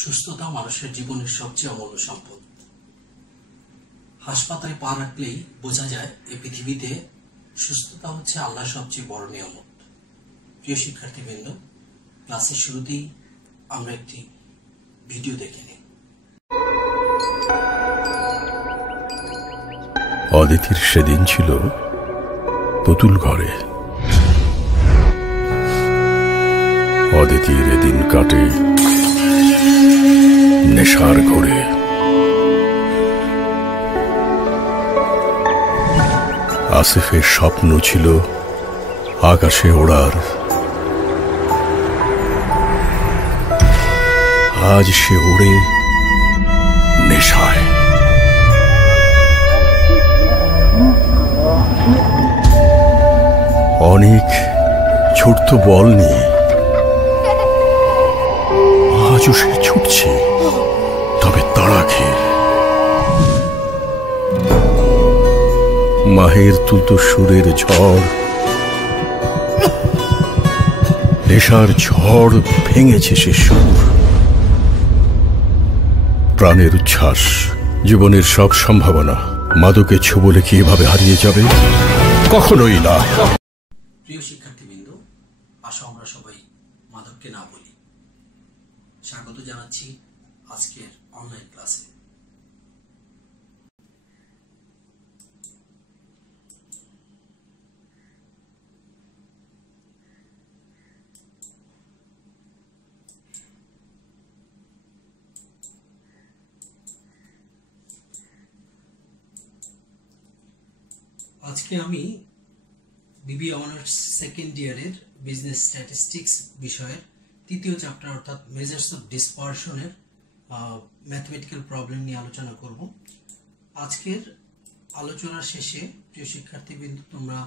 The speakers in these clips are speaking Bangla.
সুস্থতা মানুষের জীবনের সবচেয়ে অমূল্য সম্পদ। হাসপাতালে পা রাখলেই বোঝা যায় এই পৃথিবীতে সুস্থতা হচ্ছে আল্লাহর সবচেয়ে বড় নিয়ামত। প্রিয় শিক্ষার্থীবৃন্দ, ক্লাসের শুরুতেই আমরা একটি ভিডিও দেখে নিই। অদিতির সেদিন ছিল পুতুল ঘরে। অদিতির এদিন কাটে নেশার ঘরে। আসিফের স্বপ্ন ছিল আকাশে ওড়ার। আজ সে ওড়ে নেশায়। অনেক ছোট্ট বল নিয়ে আজও সে ছুটছে, তবে তাড়া খেয়ে। মাহের তুলতো সুরের ঝড়, নেশার ঝড় ভেঙেছে সে সুর। প্রাণের উচ্ছ্বাস, জীবনের সব সম্ভাবনা মাদকে ছোবলে কি এভাবে হারিয়ে যাবে? কখনোই না। প্রিয় শিক্ষার্থীবৃন্দ, আসো আমরা সবাই মাদককে না বলি। স্বাগত জানাচ্ছি আজকের অনলাইন ক্লাসে। আজকে আমি বিবি অনার্স সেকেন্ড ইয়ারের বিজনেস স্ট্যাটিস্টিক্স বিষয়ের তৃতীয় চ্যাপ্টার অর্থাৎ মেজার্স অফ ডিসপারশনের ম্যাথমেটিক্যাল প্রবলেম নিয়ে আলোচনা করব। আজকের আলোচনার শেষে প্রিয় শিক্ষার্থীবৃন্দ, তোমরা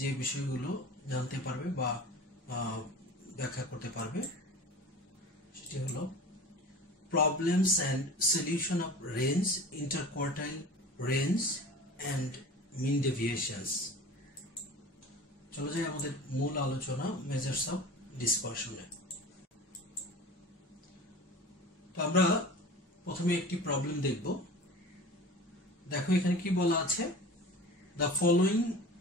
যে বিষয়গুলো জানতে পারবে বা ব্যাখ্যা করতে পারবে সেটি হলো problems and solution of range, interquartile range and mean deviations. চলো যাই আমাদের মূল আলোচনা মেজার্স অফ ডিসপারশনে। তো আমরা প্রথমে একটি প্রবলেম দেখব। দেখো এখানে কি বলা আছে, the following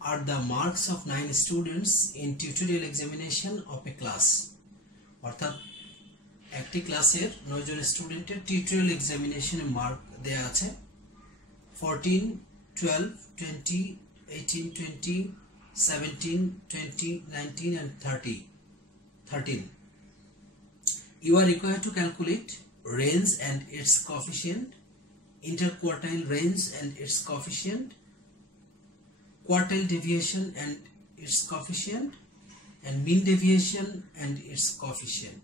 are the marks of 9 students in tutorial examination of A class. অর্থাৎ একটি ক্লাসের 9 জন স্টুডেন্টের টিউটোরিয়াল এক্সামিনেশনে মার্ক দেয়া আছে 14, 12, 20, 18, 20, 17, 20, 19 and 13. You are required to calculate range and its coefficient, interquartile range and its coefficient, quartile deviation and its coefficient, and mean deviation and its coefficient.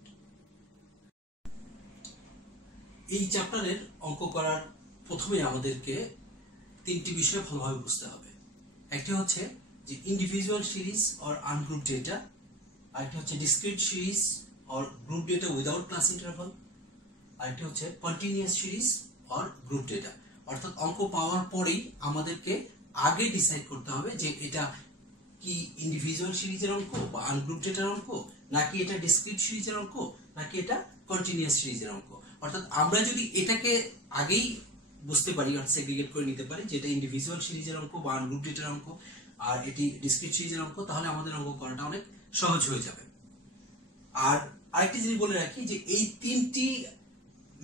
এই চ্যাপ্টারের অঙ্ক করার প্রথমে আমাদেরকে তিনটি বিষয় ভালোভাবে বুঝতে হবে। একটি হচ্ছে যে individual series or ungroup data, আরেকটি হচ্ছে discrete series or group data without class interval, আরেকটি হচ্ছে continuous series or group data. অর্থাৎ অঙ্ক পাওয়ার পরেই আমাদেরকে আগে ডিসাইড করতে হবে যে এটা কি ইন্ডিভিজুয়াল সিরিজের অঙ্ক বা আনগ্রুপ ডেটার অঙ্ক, নাকি এটা ডিসক্রিট সিরিজের অঙ্ক, নাকি এটা কন্টিনিউয়াস সিরিজের অঙ্ক। অর্থাৎ আমরা যদি এটাকে আগেই বুঝতে পারি আর সেগ্রিগেট করে নিতে পারি যেটা ইন্ডিভিজুয়াল সিরিজের অঙ্ক বা আনগ্রুপ ডেটার অঙ্ক আর এটি ডিসক্রিট সিরিজের অঙ্ক, তাহলে আমাদের অঙ্ক করাটা অনেক সহজ হয়ে যাবে। আর আরেকটি জিনিস বলে রাখি যে এই তিনটি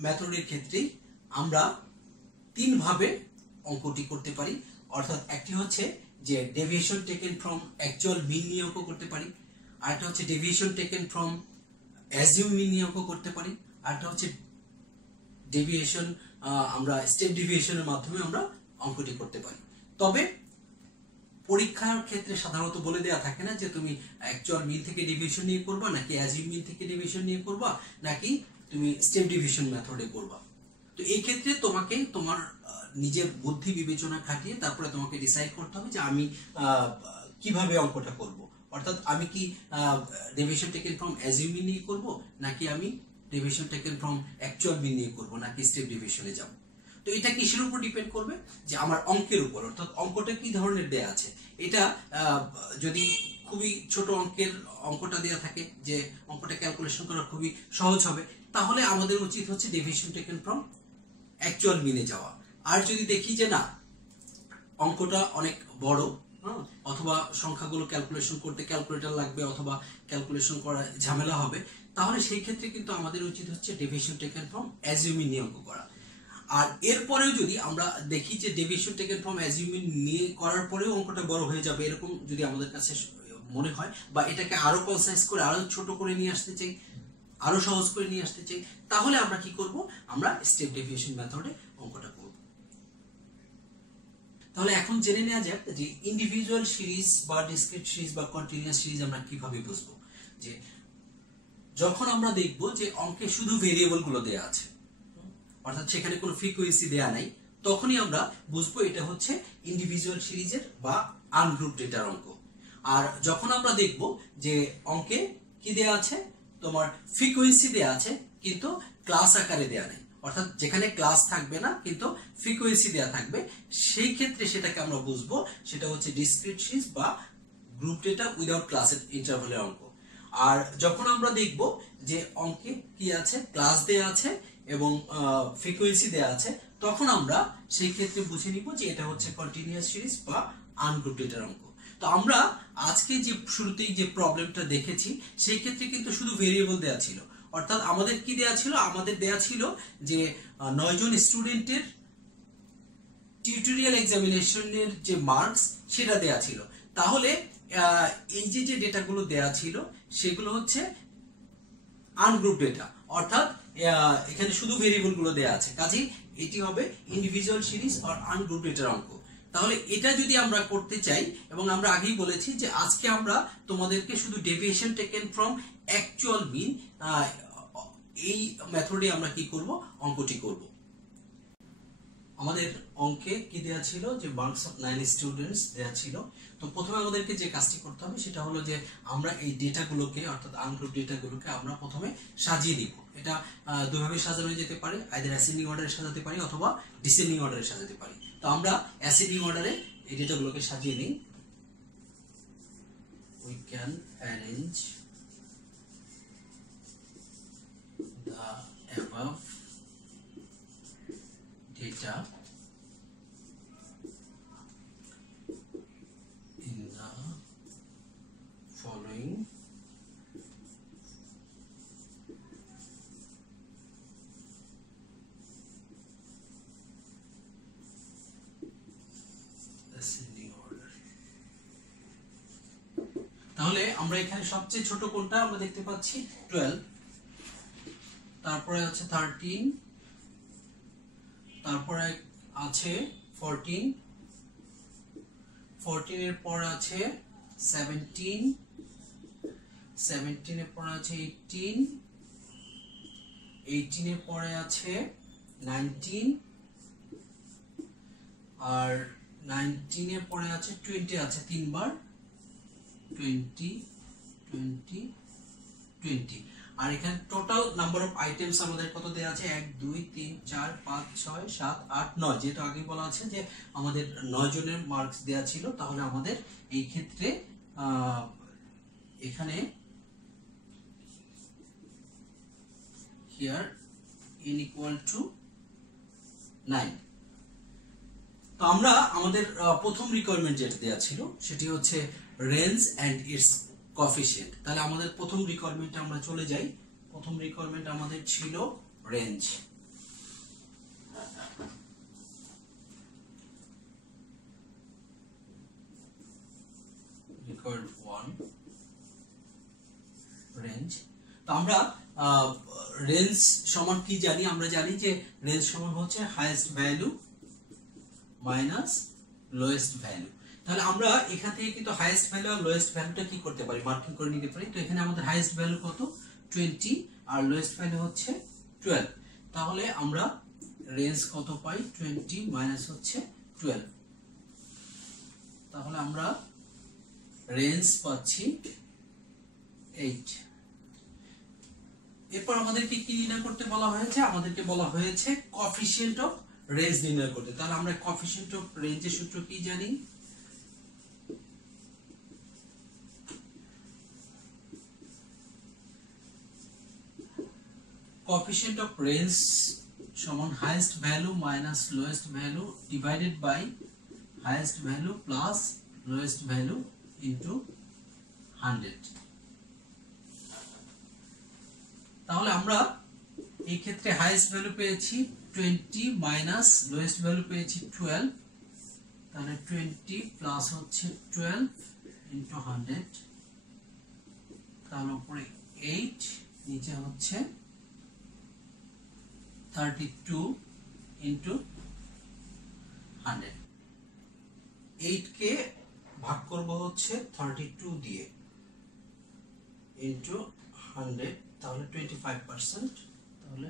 মেথডের ক্ষেত্রেই আমরা তিন ভাবে অঙ্কটি করতে পারি। অর্থাৎ একটি হচ্ছে যে ডেভিয়েশন টেকেন ফ্রম অ্যাকচুয়াল মিন নিয়ে অঙ্ক করতে পারি, আরেকটা হচ্ছে ডেভিয়েশন টেকেন ফ্রম অ্যাজিউম মিন নিয়ে অঙ্ক করতে পারি, আরেকটা হচ্ছে ডেভিয়েশন আমরা স্টেপ ডেভিয়েশনের মাধ্যমে আমরা অঙ্কটি করতে পারি। তবে পরীক্ষার ক্ষেত্রে সাধারণত বলে দেওয়া থাকে না যে তুমি অ্যাকচুয়াল মিন থেকে ডেভিয়েশন নিয়ে করবা, নাকি অ্যাজিউম মিন থেকে ডেভিয়েশন নিয়ে করবা, নাকি তুমি স্টেপ ডেভিয়েশন মেথডে করবা। তো এই ক্ষেত্রে তোমাকে তোমার নিজের বুদ্ধি বিবেচনা খাটিয়ে তারপরে তোমাকে ডিসাইড করতে হবে যে আমি কিভাবে অঙ্কটা করব। অর্থাৎ আমি কি ডেভিয়েশন টেকেন ফ্রম অ্যাজিউম মিন নিয়ে করব, নাকি আমি ডেভিয়েশন টেকেন ফ্রম অ্যাকচুয়াল মিন নিয়ে করব, নাকি স্টেপ ডেভিয়েশনে যাব। তো এটা কিসের উপর ডিপেন্ড করবে, যে আমার অঙ্কের উপর। অর্থাৎ অঙ্কটা কি ধরনের দেয়া আছে, এটা যদি খুবই ছোট অঙ্কের অঙ্কটা দেয়া থাকে যে অঙ্কটা ক্যালকুলেশন করা খুবই সহজ হবে, তাহলে আমাদের উচিত হচ্ছে ডেভিয়েশন টেকেন ফ্রম অ্যাকচুয়াল মিনে যাওয়া। আর যদি দেখি যে না অঙ্কটা অনেক বড়, অথবা সংখ্যাগুলো ক্যালকুলেশন করতে ক্যালকুলেটর লাগবে অথবা ক্যালকুলেশন করা ঝামেলা হবে, তাহলে সেই ক্ষেত্রে কিন্তু আমাদের উচিত হচ্ছে ডেভিয়েশন টেকেন ফ্রম অ্যাজিউমিং নিয়ে অঙ্ক করা। আর এরপরেও যদি আমরা দেখি যে ডেভিয়েশন টেকেন ফ্রম অ্যাজিউমিং নিয়ে করার পরেও অঙ্কটা বড় হয়ে যাবে, এরকম যদি আমাদের কাছে মনে হয়, বা এটাকে আরো কনসাইজ করে আরো ছোট করে নিয়ে আসতে চাই, আরো সহজ করে নিয়ে আসতে চাই, তাহলে আমরা কি করব, আমরা স্টেপ ডেভিয়েশন মেথডে অঙ্কটা করব। তাহলে এখন জেনে নেওয়া যাক যে ইন্ডিভিজুয়াল সিরিজ বা ডিসক্রিট সিরিজ বা কন্টিনিউয়াস সিরিজ আমরা কিভাবে বুঝবো। যে যখন আমরা দেখব যে অঙ্কে শুধু ভেরিয়েবল গুলো দেয়া আছে, অর্থাৎ সেখানে কোনো ফ্রিকোয়েন্সি দেয়া নাই, তখনই আমরা বুঝবো এটা হচ্ছে ইন্ডিভিজুয়াল সিরিজের বা আনগ্রুপ ডেটার অঙ্ক। আর যখন আমরা দেখব যে অঙ্কে কি দেয়া আছে, তোমার ফ্রিকোয়েন্সি দেয়া আছে কিন্তু ক্লাস আকারে দেয়া নেই, অর্থাৎ যেখানে ক্লাস থাকবে না কিন্তু ফ্রিকোয়েন্সি দেয়া থাকবে, সেই ক্ষেত্রে সেটাকে আমরা বুঝবো সেটা হচ্ছে ডিসক্রিট সিরিজ বা গ্রুপ ডেটা উইদাউট ক্লাসের ইন্টারভ্যালের অঙ্ক। আর যখন আমরা দেখব যে অঙ্কে কি আছে, ক্লাস দেয়া আছে এবং ফ্রিকোয়েন্সি দেয়া আছে, তখন আমরা সেই ক্ষেত্রে বুঝে নিব যে এটা হচ্ছে কন্টিনিউয়াস সিরিজ বা আনগ্রুপ ডেটার অঙ্ক। তো আমরা আজকে যে শুরুতেই যে প্রবলেমটা দেখেছি, সেই ক্ষেত্রে কিন্তু শুধু ভেরিয়েবল দেয়া ছিল, অর্থাৎ আমাদের কি দেয়া ছিল, আমাদের দেয়া ছিল যে 9 জন স্টুডেন্টের টিউটোরিয়াল এক্সামিনেশনের যে মার্কস সেটা দেয়া ছিল। তাহলে এই যে ডেটাগুলো দেয়া ছিল সেগুলো হচ্ছে আনগ্রুপ ডেটা, অর্থাৎ এখানে শুধু ভেরিয়েবল গুলো দেয়া আছে, কাজেই এটি হবে ইন্ডিভিজুয়াল সিরিজ আর আনগ্রুপ ডেটার অঙ্ক। তাহলে এটা যদি আমরা করতে চাই, এবং আমরা আগেই বলেছি যে আজকে আমরা তোমাদেরকে শুধু ডেভিয়েশন টেকেন ফ্রম অ্যাকচুয়াল মিন, এই মেথডে আমরা কি করব, অঙ্কটি করব। আমাদের অঙ্কে কি দেয়া ছিল, যে মার্কস অফ 9 স্টুডেন্টস দেয়া ছিল। তো প্রথমে আমাদেরকে যে কাজটি করতে হবে সেটা হলো যে আমরা এই ডেটাগুলোকে, অর্থাৎ আনগ্রুপ ডেটাগুলোকে আমরা প্রথমে সাজিয়ে দিব। এটা দুইভাবে সাজানো যেতে পারে, আইদার অ্যাসেন্ডিং অর্ডারে সাজাতে পারি অথবা ডিসেন্ডিং অর্ডারে সাজাতে পারি। তো আমরা অ্যাসেন্ডিং অর্ডারে এই ডেটাগুলোকে সাজিয়ে নিই। We can arrange the above data in the following ascending order। তাহলে আমরা এখানে সবচেয়ে ছোট কোনটা আমরা দেখতে পাচ্ছি, 12, তারপরে আছে 13, তারপরে আছে 14, 14 এর পর আছে 17, 17 এর পর আছে 18, 18 এর পরে আছে 19, আর 19 এর পরে আছে 20, আছে তিনবার 20, 20, 20। আর এখানে টোটাল নাম্বার অফ আইটেমস আমাদের কত দেয়া আছে, 1 2 3 4 5 6 7 8 9, যেহেতু আগে বলা আছে যে আমাদের 9 জনের মার্কস দেয়া ছিল, তাহলে আমাদের এই ক্ষেত্রে এখানে here n equal to 9। তো আমরা আমাদের প্রথম রিকোয়ারমেন্ট যেটা দেয়া ছিল সেটি হচ্ছে রেঞ্জ এন্ড ইটস কোএফিসিয়েন্ট। তাহলে আমাদের প্রথম রিকোয়ারমেন্টে আমরা চলে যাই। প্রথম রিকোয়ারমেন্ট আমাদের ছিল রেঞ্জ। Required 1 range. তো আমরা রেঞ্জ সমান কি জানি, আমরা জানি যে রেঞ্জ সমান হচ্ছে highest value minus lowest value. তাহলে আমরা এখান থেকে কিন্তু হাইয়েস্ট ভ্যালু আর লোয়েস্ট ভ্যালুটা কি করতে পারি, মার্কিং করে নিতে পারি। তো এখানে আমাদের হাইয়েস্ট ভ্যালু কত, 20, আর লোয়েস্ট ভ্যালু হচ্ছে 12। তাহলে আমরা রেঞ্জ কত পাই, 20 মাইনাস হচ্ছে 12। তাহলে আমরা রেঞ্জ পাচ্ছি 8। এরপর আমাদেরকে কি নির্ণয় করতে বলা হয়েছে, আমাদেরকে বলা হয়েছে কোএফিসিয়েন্ট অফ রেঞ্জ নির্ণয় করতে। তাহলে আমরা কোএফিসিয়েন্ট অফ রেঞ্জের সূত্র কি জানি, coefficient of range সমান highest value minus lowest value divided by highest value plus lowest value into 100. তাহলে আমরা এই ক্ষেত্রে হাইয়েস্ট ভ্যালু পেয়েছি 20 মাইনাস লোয়েস্ট ভ্যালু পেয়েছি 12, তাহলে 20 প্লাস হচ্ছে 12 ইনটু 100, তাহলে উপরে 8 নিচে হচ্ছে 32 ইনটু 100। 8 কে ভাগ করব হচ্ছে 32 দিয়ে ইনটু 100, তাহলে 25%, তাহলে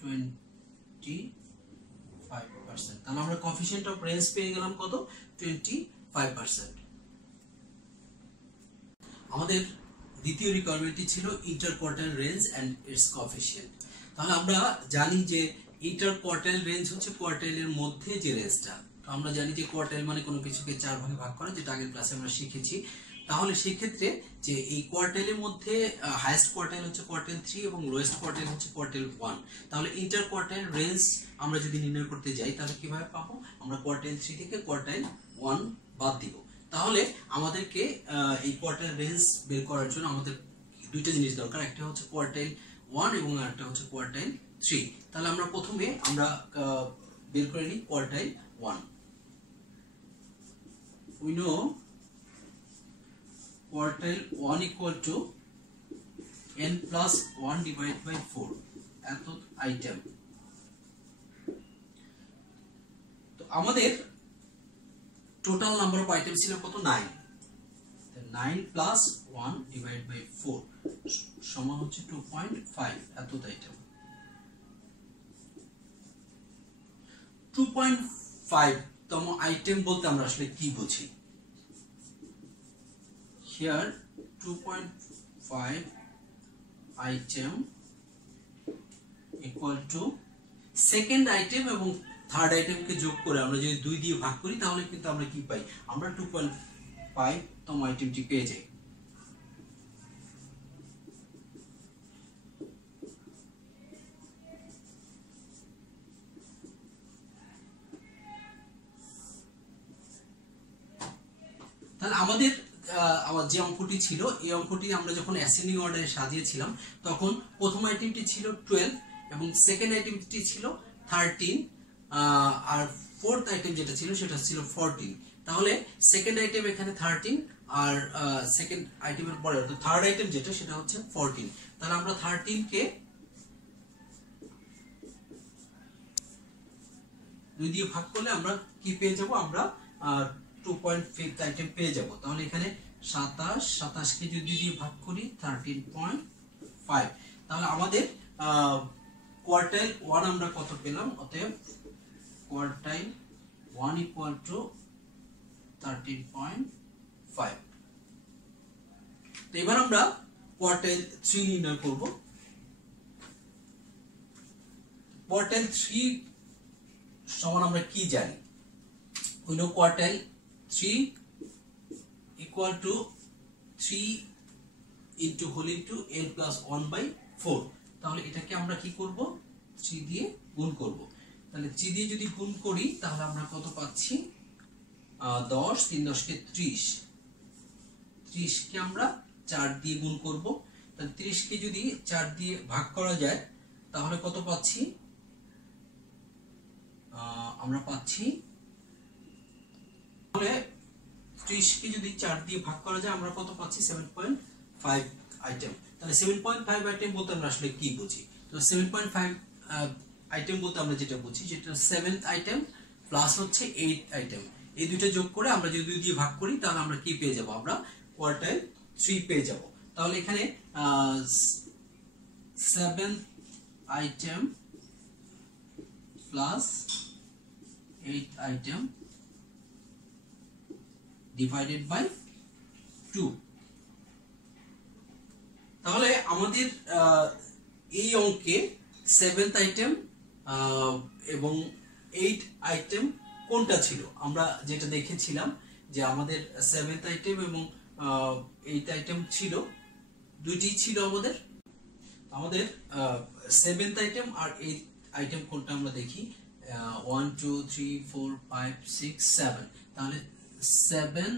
25%, তাহলে আমরা কোএফিশিয়েন্ট অফ রেঞ্জ পেয়ে গেলাম কত? 25%। আমাদের দ্বিতীয় রিকোয়ারমেন্টটি ছিল ইন্টারকোয়ার্টাইল রেঞ্জ এন্ড ইটস কোএফিশিয়েন্ট। তাহলে আমরা জানি যে ইন্টারকোয়ার্টাইল রেঞ্জ হচ্ছে কোয়ার্টাইলের মধ্যে যে রেঞ্জটা। আমরা জানি যে কোয়ার্টাইল মানে কোনো কিছুকে 4 ভাগে ভাগ করা, যেটা আগের ক্লাসে আমরা শিখেছি। তাহলে সেই ক্ষেত্রে যে এই কোয়ার্টাইলের মধ্যে হাইয়েস্ট কোয়ার্টাইল হচ্ছে কোয়ার্টাইল 3 এবং লোয়েস্ট কোয়ার্টাইল হচ্ছে কোয়ার্টাইল 1। তাহলে ইন্টার কোয়ার্টাইল রেঞ্জ আমরা যদি নির্ণয় করতে যাই তাহলে কিভাবে পাবো? আমরা কোয়ার্টাইল 3 থেকে কোয়ার্টাইল 1 বাদ দিব। তাহলে আমাদেরকে এই কোয়ার্টাইল রেঞ্জ বের করার জন্য আমাদের দুইটা জিনিস দরকার, একটা হচ্ছে কোয়ার্টাইল 1 এবং আরেকটা হচ্ছে কোয়ার্টাইল 3। তাহলে আমরা প্রথমে আমরা বের করে নিই quartile 1। we know quartile 1 equal to n plus 1 divided by 4 এত আইটেম। তো আমাদের টোটাল নাম্বার অফ আইটেম ছিল কত? 9। 9 plus 1 divided by 4 সমান হচ্ছে 2.5 এত আইটেম। 2.5 তম আইটেম বলতে আমরা আসলে কি বুঝি? Here 2.5 item equal to second item এবং থার্ড আইটেমকে যোগ করে আমরা যদি 2 দিয়ে ভাগ করি তাহলে কিন্তু আমরা কি পাই? আমরা 2.5 তম আইটেমটি পেয়ে যাই। তাহলে আমাদের যে অঙ্কটি ছিল এই অঙ্কটি আমরা যখন অ্যাসেন্ডিং অর্ডারে সাজিয়েছিলাম তখন প্রথম আইটেমটি ছিল 12 এবং সেকেন্ড আইটেমটি ছিল 13 আর ফোর্থ আইটেম যেটা ছিল সেটা ছিল 14। তাহলে সেকেন্ড আইটেম এখানে 13 আর সেকেন্ড আইটেমের পরে অর্থাৎ থার্ড আইটেম যেটা সেটা হচ্ছে 14। তাহলে আমরা 13 কে 2 দিয়ে ভাগ করলে আমরা কি পেয়ে যাব? আমরা 2.5 আইটেম পেয়ে যাব। তাহলে এখানে 27 কে যদি দিয়ে ভাগ করি 13.5, তাহলে আমাদের কোয়ার্টাইল 1 আমরা কত পেলাম? অতএব কোয়ার্টাইল 1 ইকুয়াল টু 13.5। তো এবার আমরা কোয়ার্টাইল 3 নির্ণয় করব। কোয়ার্টাইল 3 সমান আমরা কি জানি? we know quartile 3 equal to 3 into whole into n plus 1 by 4। তাহলে এটাকে আমরা কি করব? 3 দিয়ে গুণ করব। তাহলে 3 দিয়ে যদি গুণ করি তাহলে আমরা কত পাচ্ছি? 10 3 10 কে 30, 30 কে আমরা 4 দিয়ে গুণ করব। তাহলে 30 কে যদি 4 দিয়ে ভাগ করা যায় তাহলে কত পাচ্ছি? আমরা পাচ্ছি, তাহলে 30 কে যদি 4 দিয়ে ভাগ করা যায় আমরা কত পাচ্ছি? 7.5 আইটেম। তাহলে 7.5 আইটেম বলতে আমরা আসলে কি বুঝি? তো 7.5 আইটেম বলতে আমরা যেটা বুঝি যেটা 7th আইটেম প্লাস হচ্ছে 8th আইটেম, এই দুটো যোগ করে আমরা যদি 2 দিয়ে ভাগ করি তাহলে আমরা কি পেয়ে যাব? আমরা কোয়ার্টাইল 3 পেয়ে যাব। তাহলে এখানে 7th item plus 8th item divided by 2। তাহলে আমাদের এই অঙ্কে 7th আইটেম এবং 8th আইটেম কোনটা ছিল? আমরা যেটা দেখেছিলাম যে আমাদের 7th আইটেম এবং 8th আইটেম ছিল, দুইটি ছিল আমাদের। সেভেন্থ আইটেম আর এইথ আইটেম কোনটা আমরা দেখি। 1 2 3 4 5 6 7, তাহলে 7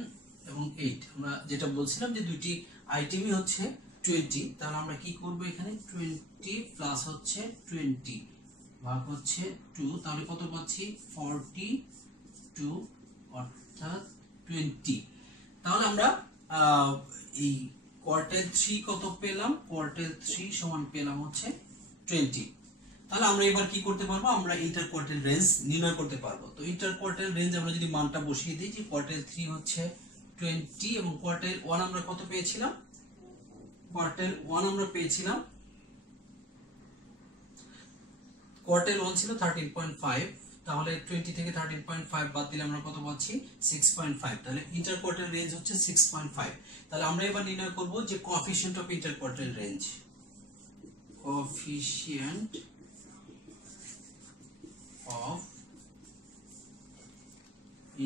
এবং 8 আমরা যেটা বলছিলাম যে দুইটি আইটেমই হচ্ছে 20, তাহলে আমরা কি করব এখানে 20 প্লাস হচ্ছে 20 ভাগ হচ্ছে 2, তাহলে কত পাচ্ছি 42 অর্থাৎ 20। তাহলে আমরা এই কোয়ার্টাইল 3 কত পেলাম, কোয়ার্টাইল 3 সমান পেলাম হচ্ছে 20। তাহলে আমরা এবার কি করতে পারবো, আমরা ইন্টার কোয়ার্টাইল রেঞ্জ নির্ণয় করতে পারবো। তো ইন্টার কোয়ার্টাইল রেঞ্জ আমরা যদি মানটা বসিয়ে দিই যে কোয়ার্টাইল 3 হচ্ছে 20 এবং কোয়ার্টাইল 1 আমরা কত পেয়েছিলাম, কোয়ার্টাইল 1 আমরা পেয়েছিলাম, কোয়ার্টাইল 1 ছিল 13.5, তাহলে 20 থেকে 13.5 বাদ দিলে আমরা কত পাচ্ছি 6.5, তাহলে ইন্টার কোয়ার্টাইল রেঞ্জ হচ্ছে 6.5। তাহলে আমরা এবার নির্ণয় করব যে coefficient of inter quartile range, coefficient of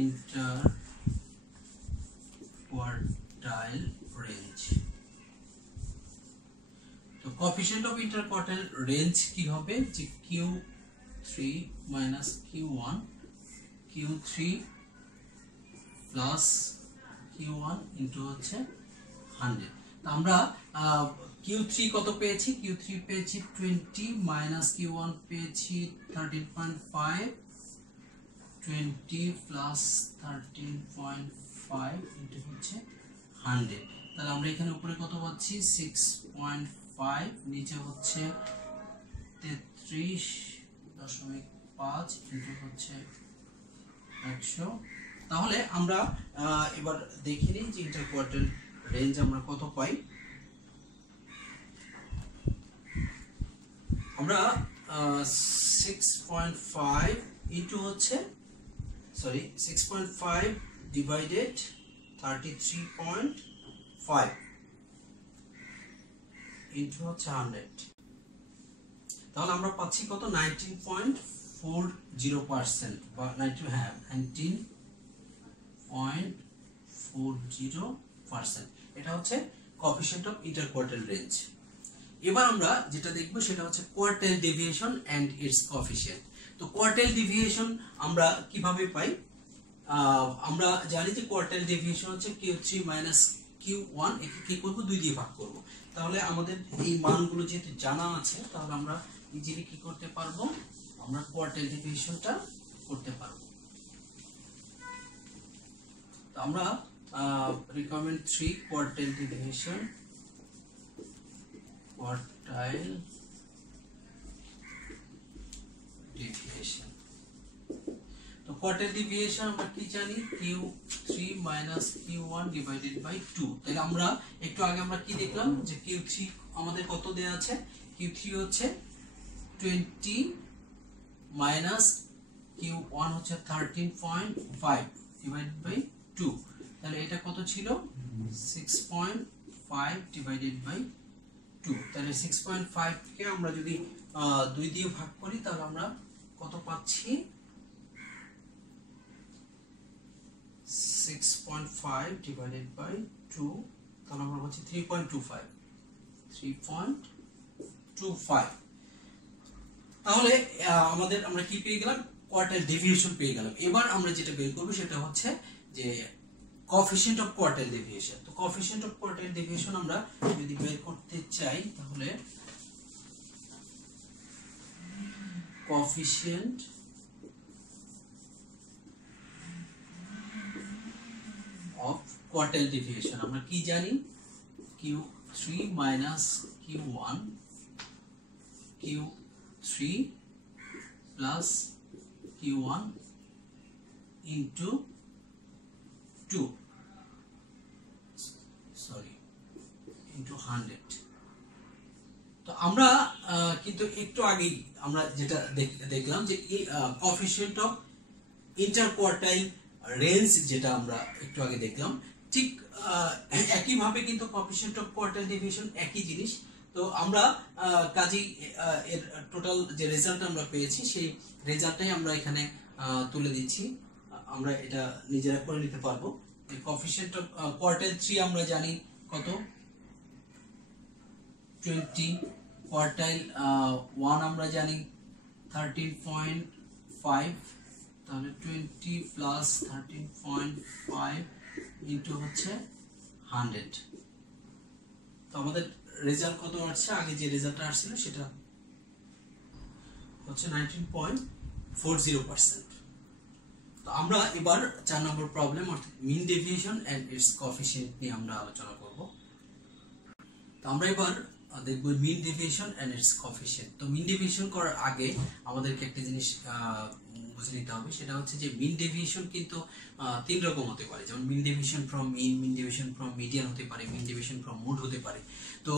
interquartile range। তো কোএফিশিয়েন্ট অফ ইন্টারকোয়ার্টাইল রেঞ্জ কি হবে যে Q3 minus Q1 Q3 plus Q1 into হচ্ছে 100। তো আমরা Q3 কত পেয়েছি, Q3 পেয়েছি 20 minus Q1 পেয়েছি 13.5, 20 plus 13.5 into হচ্ছে 100। তাহলে আমরা এখানে উপরে কত পাচ্ছি 6.5, নিচে হচ্ছে 33.5 into হচ্ছে 100। তাহলে আমরা এবার দেখে নিই যে ইন্টারকোয়ার্টাইল রেঞ্জ আমরা কত পাই। আমরা 6.5 ইনটু হচ্ছে 6.5 ডিভাইডেড 33.5 ইনটু হচ্ছে 100, তাহলে আমরা পাচ্ছি কত 19.40% বা 19.40%। এটা হচ্ছে কোএফিশিয়েন্ট অফ ইন্টারকোয়ার্টাইল রেঞ্জ। এবার আমরা যেটা দেখব সেটা হচ্ছে quartile deviation and its coefficient. তো কোয়ার্টাইল ডেভিয়েশন আমরা কিভাবে পাই, আমরা জানি যে কোয়ার্টাইল ডেভিয়েশন হচ্ছে Q3 minus Q1, একে কি করব 2 দিয়ে ভাগ করব। তাহলে আমাদের এই মানগুলো যেহেতু জানা আছে তাহলে আমরা ইজিলি কি করতে পারবো, আমরা কোয়ার্টাইল ডেভিয়েশনটা করতে পারবো। তো আমরা requirement 3 quartile deviation, quartile deviation. তো কোয়ার্টাইল ডেভিয়েশন আমরা কি জানি Q3 minus Q1 divided by 2। তাহলে আমরা একটু আগে আমরা কি দেখলাম যে Q3 আমাদের কত দেয়া আছে, Q3 হচ্ছে 20 minus Q1 হচ্ছে 13.5 divided by 2, তাহলে এটা কত ছিল 6.5 divided by 2। তাহলে 6.5 কে আমরা যদি 2 দিয়ে ভাগ করি তাহলে আমরা কত পাচ্ছি 6.5 divided by 2, তাহলে আমরা পাচ্ছি 3.25। তাহলে আমরা কি পেয়ে গেলাম, কোয়ার্টাইল ডেভিয়েশন পেয়ে গেলাম। এবার আমরা যেটা বের করব সেটা হচ্ছে যে কোএফিশিয়েন্ট অফ কোয়ার্টাইল ডেভিয়েশন। তো কোএফিশিয়েন্ট অফ কোয়ার্টাইল ডেভিয়েশন আমরা যদি বের করতে চাই তাহলে কোএফিশিয়েন্ট অফ কোয়ার্টাইল ডেভিয়েশন আমরা কি জানি, Q3 minus Q1 Q3 plus Q1 into 2 into 100। তো আমরা কিন্তু একটু আগেই আমরা যেটা দেখলাম যে কোএফিশিয়েন্ট অফ ইন্টারকোয়ার্টাইল রেঞ্জ যেটা আমরা একটু আগে দেখলাম, ঠিক একই ভাবে কিন্তু কোএফিশিয়েন্ট অফ কোয়ার্টাইল ডেভিয়েশন একই জিনিস। তো আমরা কাজেই এর টোটাল যে রেজাল্ট আমরা পেয়েছি সেই রেজাল্টটাই আমরা এখানে তুলে দিচ্ছি। আমরা এটা নিজেরা করে নিতে পারবো। কোএফিশিয়েন্ট অফ কোয়ার্টাইল 3 আমরা জানি কত 20 কোয়ার্টাইল 1 আমরা জানি 13.5, তাহলে 20 প্লাস 13.5 ইন্টু হচ্ছে 100। তো আমাদের রেজাল্ট কত আসছে? আগে যে রেজাল্টটা আসছিল সেটা হচ্ছে 19.40%। তো আমরা এবার 4 নম্বর প্রবলেম অর্থাৎ mean deviation and it's coefficient নিয়ে আমরা আলোচনা করব। তো আমরা এবার দেখব মিন ডেভিয়েশন এন্ড ইটস কোএফিসিয়েন্ট। তো মিন ডেভিয়েশন করার আগে আমাদেরকে একটা জিনিস বুঝে নিতে হবে, সেটা হচ্ছে যে মিন ডেভিয়েশন কিন্তু 3 রকম হতে পারে। যেমন mean deviation from mean, mean deviation from median হতে পারে, মিন ডেভিয়েশন ফ্রম মোড হতে পারে। তো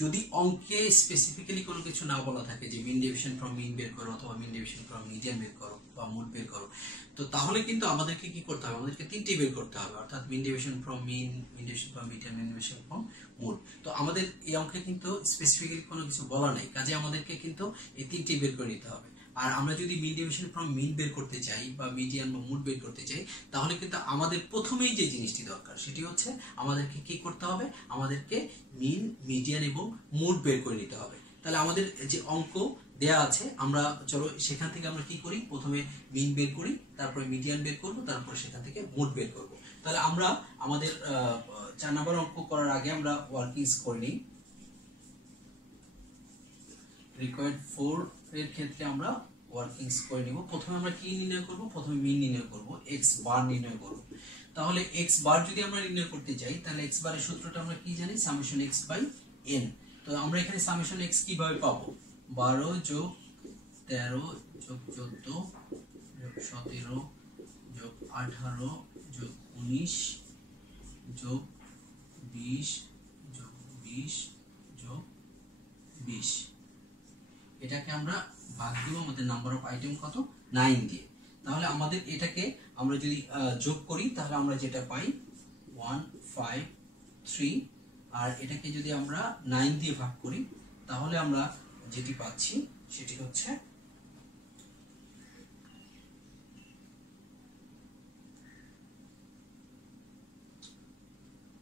যদি অঙ্কে স্পেসিফিক্যালি কোনো কিছু না বলা থাকে যে মিন ডেভিয়েশন ফ্রম মিন বের করো অথবা মিন ডেভিয়েশন ফ্রম মিডিয়ান বের করো বা মোড বের করো, তো তাহলে কিন্তু আমাদেরকে কি করতে হবে? আমাদেরকে 3টি বের করতে হবে, অর্থাৎ mean deviation from mean, mean deviation from median, mean deviation from mode. তো আমাদের এই অঙ্কে কিন্তু স্পেসিফিক্যালি কোনো কিছু বলা নেই, কাজে আমাদেরকে কিন্তু এই 3টি বের করে নিতে হবে। আর আমরা যদি মিন ডেভিয়েশন ফ্রম মিন বের করতে চাই বা মিডিয়ান বা মোড বের করতে চাই, তাহলে কিন্তু আমাদের প্রথমেই যে জিনিসটি দরকার সেটি হচ্ছে আমাদেরকে কি করতে হবে? আমাদেরকে মিন, মিডিয়ান এবং মোড বের করে নিতে হবে। তাহলে আমাদের যে অঙ্ক দেয়া আছে, আমরা চলো সেখান থেকে আমরা কি করি? প্রথমে মিন বের করি, তারপরে মিডিয়ান বের করব, তারপর সেখান থেকে মোড বের করব। তাহলে আমরা আমাদের 4 নম্বর অঙ্ক করার আগে আমরা ওয়ার্কিংস করে নিই। রিকোয়ার্ড 4 এর ক্ষেত্রে আমরা ওয়ার্কিংস করে নিব। প্রথমে আমরা কি নির্ণয় করব? প্রথমে মিন নির্ণয় করব, x বার নির্ণয় করব। তাহলে x বার যদি আমরা নির্ণয় করতে চাই, তাহলে x বারের সূত্রটা আমরা কি জানি? Summation x by n। তো আমরা এখানে সামেশন x কিভাবে পাবো? 12 যোগ 13 যোগ 14 যোগ 17 যোগ 18 যোগ 19 যোগ 20 যোগ 20 যোগ 20। এটাকে আমরা ভাগ দেব আমাদের নাম্বার অফ আইটেম কত? 9 দিয়ে। তাহলে আমাদের এটাকে আমরা যদি যোগ করি, তাহলে আমরা যেটা পাই 153, আর এটাকে যদি আমরা 9 দিয়ে ভাগ করি, তাহলে আমরা যেটি পাচ্ছি সেটি হচ্ছে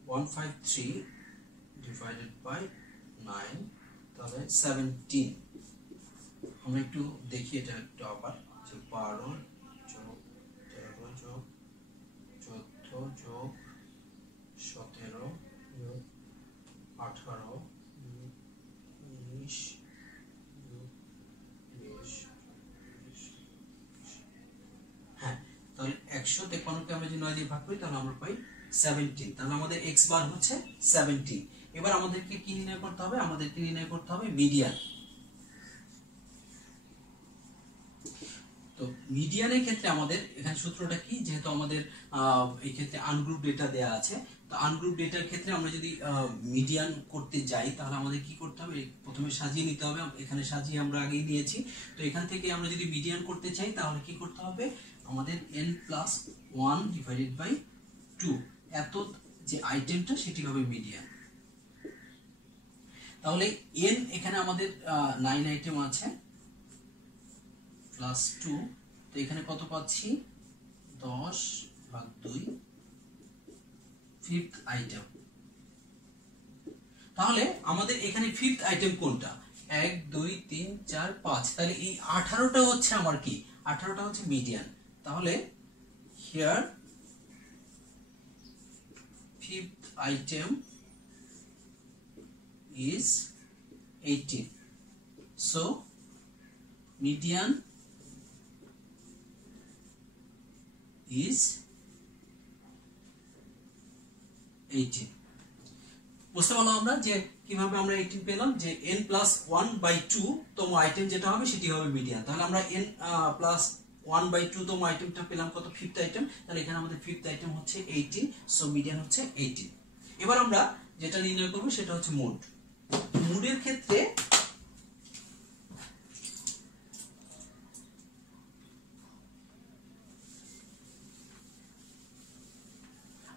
153 ডিভাইডেড বাই 9, তাহলে 17। আমরা একটু দেখি এটা একটু আবার, যে 12 যোগ 13 যোগ 14 যোগ 17 যোগ 18 19 যোগ 20। হ্যাঁ, তাহলে 153 কে আমরা যদি 9 দিয়ে ভাগ করি, তাহলে আমরা পাই 17। তাহলে আমাদের x বার হচ্ছে 17। এবার আমাদেরকে কি নির্ণয় করতে হবে? আমাদেরকে নির্ণয় করতে হবে মিডিয়ান। তো মিডিয়ানের ক্ষেত্রে আমাদের এখানে সূত্রটা কি? যেহেতু আমাদের এই ক্ষেত্রে আনগ্রুপ ডেটা দেয়া আছে, তো আনগ্রুপ ডেটার ক্ষেত্রে আমরা যদি মিডিয়ান করতে যাই, তাহলে আমাদের কি করতে হবে? প্রথমে সাজিয়ে নিতে হবে। এখানে সাজিয়ে আমরা আগেই নিয়েছি। তো এখান থেকে আমরা যদি মিডিয়ান করতে চাই, তাহলে কি করতে হবে? আমাদের n প্লাস 1 ডিভাইডেড বাই 2, এত যে আইটেমটা সেটি হবে মিডিয়ান। তাহলে n এখানে আমাদের 9 আইটেম আছে প্লাস 2, তো এখানে কত পাচ্ছি? 10 ভাগ 2, ফিফথ আইটেম। তাহলে আমাদের এখানে ফিফথ আইটেম কোনটা? 1 2 3 4 5। তাহলে এই 18টা হচ্ছে আমার কি? 18টা হচ্ছে মিডিয়ান। তাহলে here fifth item is 18. So median is 18. বুঝতে পারলাম আমরা যে কিভাবে আমরা 18 পেলাম? যে n প্লাস 1/2 তম আইটেম যেটা হবে সেটি হবে মিডিয়ান। তাহলে আমরা n প্লাস 1/2 তম আইটেমটা পেলাম কত? Fifth item. তাহলে এখানে আমাদের ফিফথ আইটেম হচ্ছে 18, সো মিডিয়ান হচ্ছে 18। এবার আমরা যেটা নির্ণয় করব সেটা হচ্ছে মোড। মোডের ক্ষেত্রে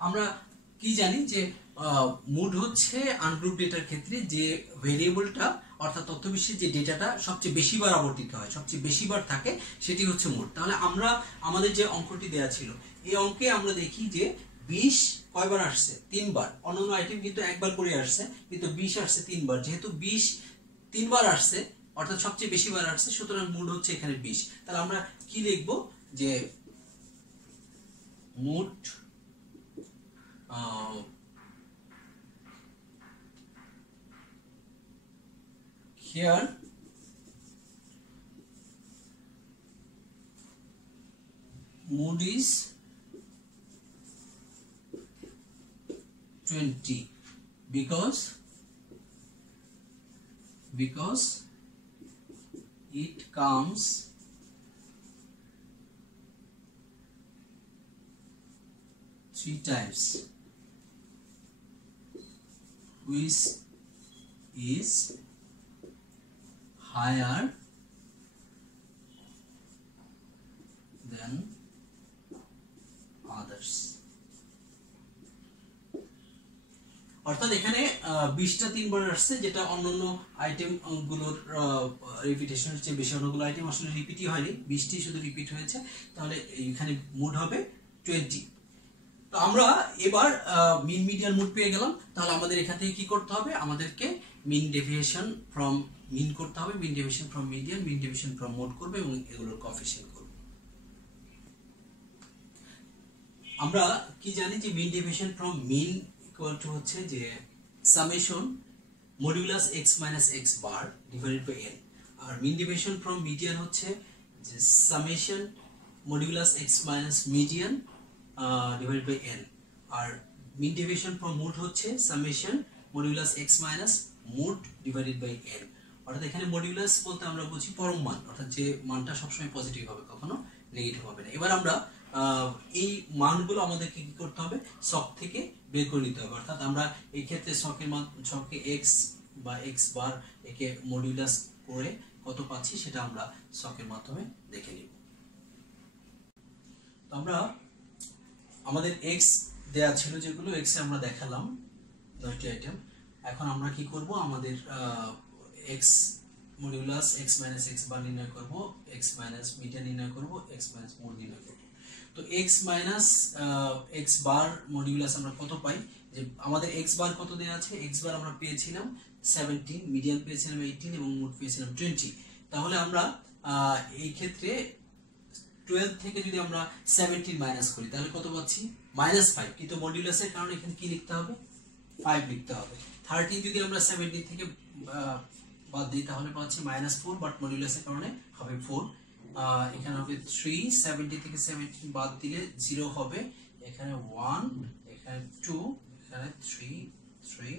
আমরা কি জানি যে মোড হচ্ছে আনগ্রুপ ডেটার ক্ষেত্রে যে ভেরিয়েবলটা অর্থাৎ তথ্যবিশ্বের যে ডেটাটা সবচেয়ে বেশিবার আবর্তিত হয়, সবচেয়ে বেশিবার থাকে, সেটি হচ্ছে মোড। তাহলে আমরা আমাদের যে অঙ্কটি দেয়া ছিল, এই অঙ্কে আমরা দেখি যে 20 কয়বার আসছে? 3 বার। অন্যান্য আইটেম কিন্তু একবার করে আসছে, কিন্তু 20 আসছে 3 বার। যেহেতু 20 3 বার আসছে, অর্থাৎ সবচেয়ে বেশি বার আসছে, সুতরাং মোড হচ্ছে এখানে 20। তাহলে আমরা কি লিখবো যে mode here mood is 20 because it comes three times, which is higher than others. অর্থাৎ এখানে 20টা 3 বার আসছে, যেটা অন্যান্য আইটেম গুলোর রিপিটেশনের চেয়ে বেশি। অন্যগুলো আইটেম আসলে রিপিটই হয়নি, 20টি শুধু রিপিট হয়েছে। তাহলে এখানে মোড হবে 20। তো আমরা এবার মিন মিডিয়ান মোড পেয়ে গেলাম। তাহলে আমাদের এখান থেকে কি করতে হবে, আমাদেরকে মিন ডেভিয়েশন ফ্রম মিন করতে হবে, mean deviation from median, mean deviation from mode করবে এবং এগুলোর কোএফিসিয়েন্ট করবে। আমরা কি জানি যে mean deviation from mean equal to হচ্ছে যে summation modulus x minus x bar divided by n, আর মিন ডেভিয়েশন ফ্রম মিডিয়ান হচ্ছে যে summation modulus x minus median divided by n, আর মিন ডেভিয়েশন ফ্রম মোড হচ্ছে summation modulus x minus mode divided by n। অর্থাৎ এখানে মডুলাস বলতে আমরা বুঝি পরম মান, অর্থাৎ যে মানটা সবসময় পজিটিভ হবে, কখনো নেগেটিভ হবে না। এবার আমরা এই মানগুলো আমাদেরকে কি করতে হবে, ছক থেকে বের করে নিতে হবে। অর্থাৎ আমরা এই ক্ষেত্রে ছকের মান, ছকে x বা x বার একে মডুলাস করে কত পাচ্ছি সেটা আমরা ছকের মাধ্যমে দেখে নিব। তো আমরা আমাদের x দেয়া ছিল যেগুলো, x এ আমরা দেখালাম 9টি আইটেম। এখন আমরা কি করব, আমাদের x modulus x minus x বার নির্ণয় করব, x মাইনাস মিডিয়ান নির্ণয় করব, x মাইনাস মোড নির্ণয় করব। তো x মাইনাস x বার মডুলাস আমরা কত পাই, যে আমাদের x বার কত দেয়া আছে, x বার আমরা পেয়েছিলাম 17, মিডিয়ান পেয়েছিলাম 18 এবং মোড পেয়েছিলাম 20। তাহলে আমরা এই ক্ষেত্রে 12 থেকে যদি আমরা 17 মাইনাস করি তাহলে কত পাচ্ছি, -5। কিন্তু মডুলাসের কারণে এখানে কি লিখতে হবে, 5 লিখতে হবে। 13 যদি আমরা 17 থেকে বাদ দিই তাহলে পাচ্ছি -4, বাট মডুলাসের কারণে হবে 4। এখানে হবে 3, 70 থেকে 17 বাদ দিলে 0 হবে, এখানে 1, এখানে 2, এখানে 3, 3,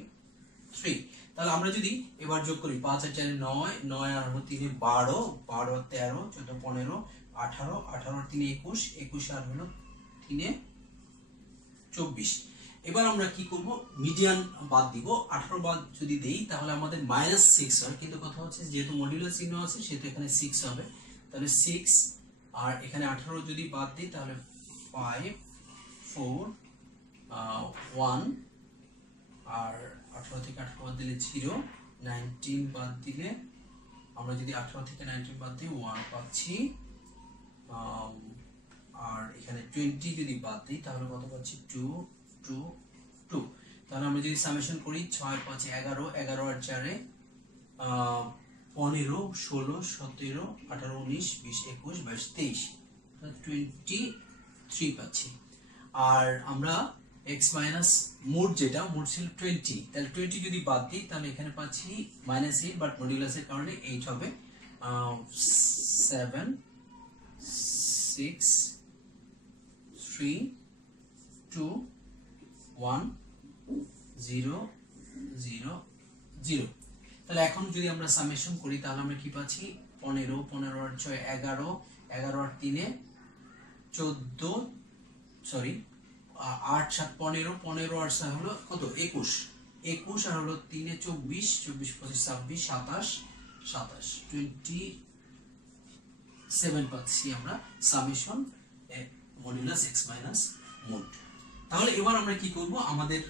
3। তাহলে আমরা যদি এবার যোগ করি 5 আর 4 9, 9 আর 3 12, 12 আর 13 14 15 18, 18 আর 3 21, 21 আর হলো 3 24। এবার আমরা কি করব, মিডিয়ান বাদ দিব। 18 বাদ যদি দেই তাহলে আমাদের -6 হয়, কিন্তু কথা হচ্ছে যেহেতু মডুলাস চিহ্ন আছে সেহেতু এখানে 6 হবে। তাহলে 6 আর এখানে 18 যদি বাদ দিই তাহলে 5 4 1, আর 18 থেকে 18 বাদ দিলে 0, 19 বাদ দিলে আমরা যদি 18 থেকে 19 বাদ দিই 1 পাচ্ছি, আর এখানে 20 যদি বাদ দিই তাহলে কত পাচ্ছি, 2 2 2। তাহলে আমরা যদি সামেশন করি 6 5 11, 11 আর 4 15 16 17 18 19 20 21 22 23, 23 পাচ্ছি। আর আমরা x মাইনাস মোড, যেটা মোড ছিল 20, তাহলে 20 যদি বাদ দিই তাহলে এখানে পাচ্ছি -8, বাট মডুলাসের কারণে 8 হবে। 7 6 3 2 1 0 0 0। তাহলে এখন যদি আমরা সামেশন করি তাহলে আমরা কি পাচ্ছি, 15 15 আর 6 11, 11 আর 3 14, সরি 8 7 15, 15 আর 7 হলো কত, 21, 21 আর হলো 3 24, 24 25 26 27, 27 27 পাচ্ছি আমরা summation modulus x minus mode. তাহলে এবার আমরা কি করব, আমাদের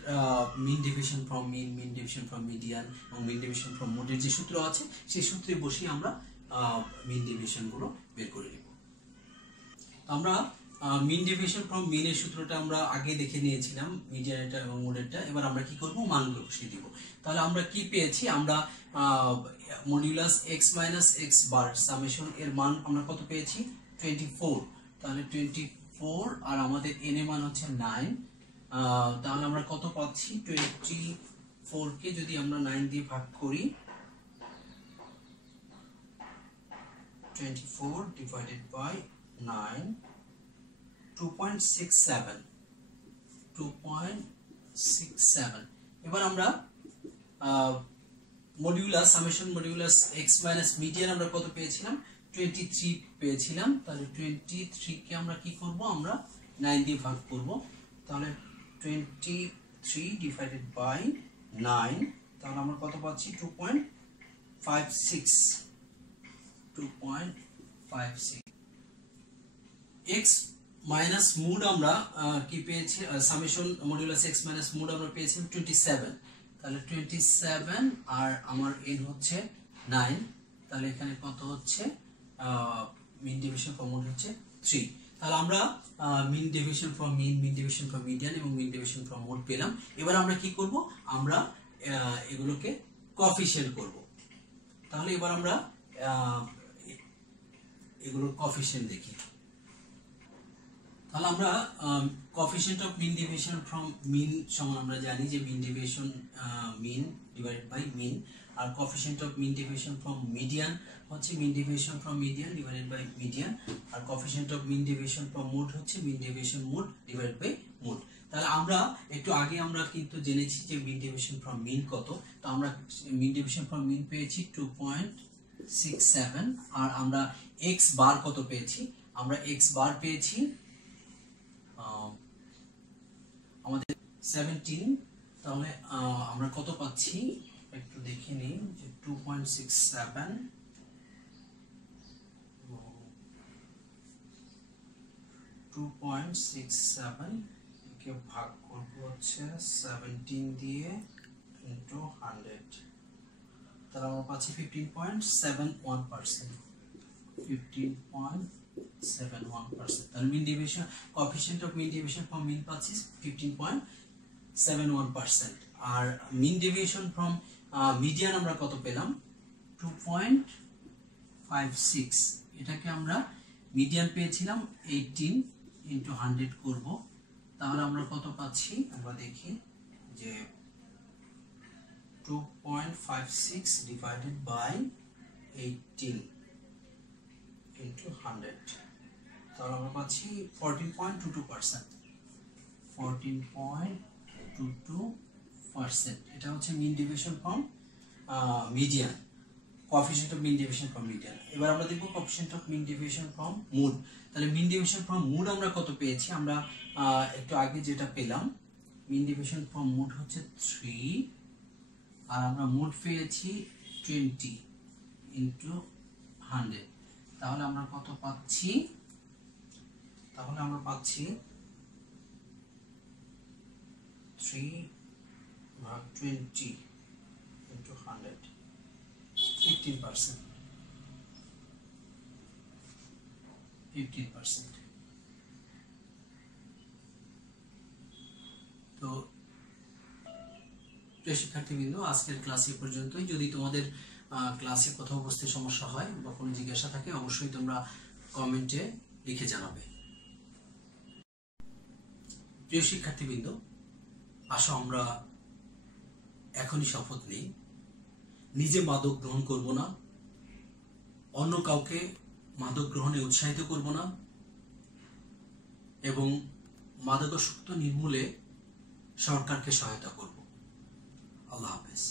mean deviation from mean, mean deviation from median এবং মিন ডেভিয়েশন ফ্রম মোডের যে সূত্র আছে সেই সূত্রে বসে আমরা মিন ডেভিয়েশন গুলো বের করে নেব। আমরা মিন ডেভিয়েশন ফ্রম মিনের সূত্রটা আমরা আগে দেখে নিয়েছিলাম, মিডিয়ান এটা এবং মোডেরটা। এবার আমরা কি করব, মানগুলো বসিয়ে দিব। তাহলে আমরা কি পেয়েছি, আমরা মডিউলাস x মাইনাস x বার সামেশন এর মান আমরা কত পেয়েছি, 24। তাহলে 24 আর আমাদের n এর মান হচ্ছে 9। তাহলে আমরা কত পাচ্ছি, 24 কে যদি আমরা 9 দিয়ে ভাগ করি, 24 divided by 9, 2.67। এবার আমরা modulus summation modulus x minus median আমরা কত পেয়েছিলাম, 23 পেয়েছিলাম। তাহলে 23 কে আমরা কি করব, আমরা 9 দিয়ে ভাগ করব। তাহলে 23 divided by 9, তাহলে আমরা কত পাচ্ছি, 2.56। x মাইনাস মুড আমরা কি পেয়েছি, summation modulus x minus mode আমরা পেয়েছি 27। তাহলে 27 আর আমার n হচ্ছে 9। তাহলে এখানে কত হচ্ছে, মিন ডেভিয়েশন ফ্রম মুড হচ্ছে 3। তাহলে আমরা mean deviation from mean, mean deviation from median এবং মিন ডেভিয়েশন ফ্রম মুড পেলাম। এবার আমরা কি করব, আমরা এগুলোকে কোএফিশিয়েন্ট করব। তাহলে এবার আমরা এগুলোর কোএফিশিয়েন্ট দেখি। তাহলে আমরা coefficient of mean deviation from mean সমান আমরা জানি যে mean deviation mean divided by mean, আর coefficient of mean deviation from median হচ্ছে mean deviation from median divided by median, আর coefficient of mean deviation from mode হচ্ছে mean deviation mode divided by mode. তাহলে আমরা একটু আগে আমরা কিন্তু জেনেছি যে মিন ডেভিয়েশন ফ্রম মিন কত। তো আমরা মিন ডেভিয়েশন ফ্রম মিন পেয়েছি 2.67, আর আমরা x বার কত পেয়েছি, আমরা x বার পেয়েছি আমাদের 17। তাহলে আমরা কত পাচ্ছি একটু দেখে নিই, যে 2.67 কে ভাগ করব হচ্ছে 17 দিয়ে ইনটু 100। তাহলে আমরা পাচ্ছি 15.71%। 15.71%। তাহলে mean deviation coefficient of mean deviation from mean পাচ্ছি 15.71%। আর মিন ডেভিয়েশন ফ্রম মিডিয়ান আমরা কত পেলাম, 2.56। এটাকে আমরা মিডিয়ান পেয়েছিলাম 18 ইনটু 100 করব। তাহলে আমরা কত পাচ্ছি, আমরা দেখি যে 2.56 divided by 18 into 100, তাহলে আমরা পাচ্ছি 14.22%। 14.22%। এটা হচ্ছে mean deviation from median, coefficient of mean deviation from median. এবার আমরা দেখব coefficient of mean deviation from mode. তাহলে মিন ডেভিয়েশন ফ্রম মুড আমরা কত পেয়েছি, আমরা একটু আগে যেটা পেলাম, মিন ডেভিয়েশন ফ্রম মুড হচ্ছে 3, আর আমরা মুড পেয়েছি 20 ইনটু 100। তাহলে আমরা কত পাচ্ছি, তাহলে আমরা পাচ্ছি 3/20 ইনটু 100, 15%। 15%। তো প্রিয় শিক্ষার্থীবৃন্দ, আজকের ক্লাস এই পর্যন্তই। যদি তোমাদের ক্লাসে কোথাও বুঝতে সমস্যা হয় বা কোনো জিজ্ঞাসা থাকে, অবশ্যই তোমরা কমেন্টে লিখে জানাবে। প্রিয় শিক্ষার্থীবৃন্দ, আসো আমরা এখনই শপথ নিই, নিজে মাদক গ্রহণ করব না, অন্য কাউকে মাদক গ্রহণে উৎসাহিত করব না, এবং মাদকাসক্ত নির্মূলে সরকারকে সহায়তা করব। আল্লাহ হাফেজ।